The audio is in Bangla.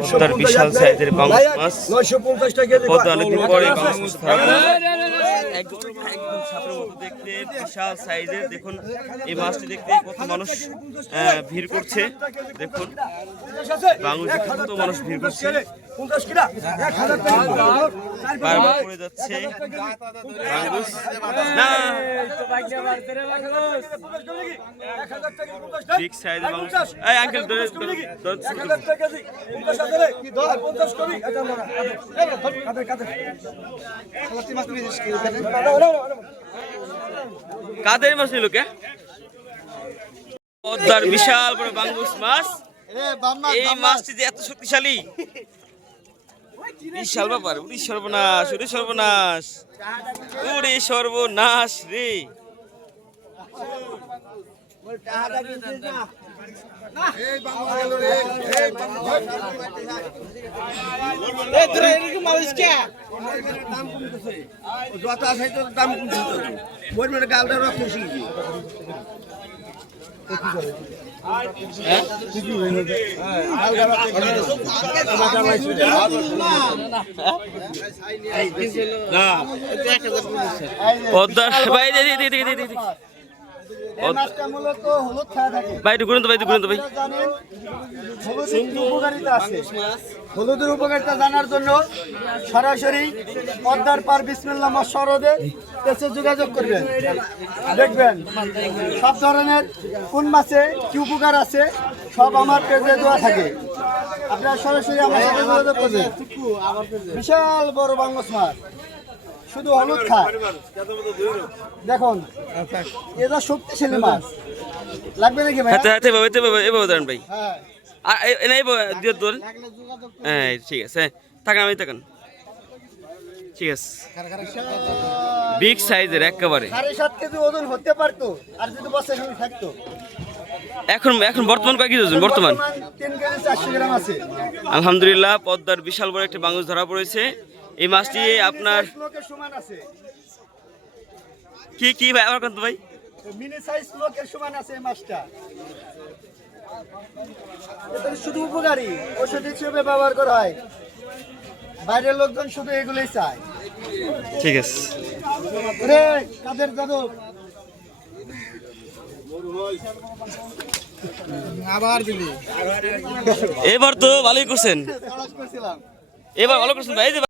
পদ্মার বিশাল সাইজের বাংলা মাছ পদ্মা অনেকদিন পরে বাংলা মাছ। একদম একদম সাপের মতো দেখতে, বিশাল সাইজের, দেখুন, এই মাছটি দেখতে কত মানুষ ভিড় করছে। দেখুন মানুষ ভিড় করছে। বিগ সাইজের বাংলাদেশ এই কাদের মাছ নিল কে? পদ্মার বিশাল বড় বাংলাদেশ মাছ। এই মাছটি যে এত শক্তিশালী। বিশাল ব্যাপার উড়ি সর্বনাশ উড়ি সর্বনাশ। উড়ি সর্বনাশ রে। যত আছে তত দাম কমছে তত বলবেন গালটা রক্ত শিখি পদ্মার ভাই দে দে দে। ভাই একটু ভাই হলুদের উপকারিতা আছে। হলুদের উপকারিতা জানার জন্য সরাসরি পদ্মার পার বিসমিল্লা মশরদে এসে যোগাযোগ করবেন। দেখবেন সব ধরনের কোন মাছে কি উপকার আছে সব আমার পেজে দেওয়া থাকে। আপনারা সরাসরি আমার সাথে যোগাযোগ করবেন। বিশাল বড় বাংলাস মাছ শুধু হলুদ খায়। দেখুন এটা শক্তিশালী মাছ। লাগবে নাকি ভাই হাতে হাতে বাবা হাতে ভাই। হ্যাঁ। আর এ- এ না দিয়ে দোল হ্যাঁ ঠিক আছে হ্যাঁ থাকেন আমি থাকেন। ঠিক আছে। বিগ সাইজের একেবারে। সাড়ে সাত কেজি ওজন হতে পারতো আর যদি বছর সঙ্গে থাকতো। এখন এখন বর্তমান কয় কেজি ওজন বর্তমান? আলহামদুলিল্লাহ পদ্মার বিশাল বড় একটি বাংলাদেশ ধরা পড়েছে। এই মাছটি আপনার কি কি ভাই? আমার কথা ভাই? মিনি সাইজ লোকের সমান আছে এই মাছটা। এটা শুধু উপকারী। ওষুধ হিসেবে ব্যবহার করা হয়। বাইরের লোকজন শুধু এগুলোই চায়। ঠিক আছে। রে কাদের দাদু? আবার দিলি। এবার তো ভালোই করছেন। এবার ভালো করছেন ভাই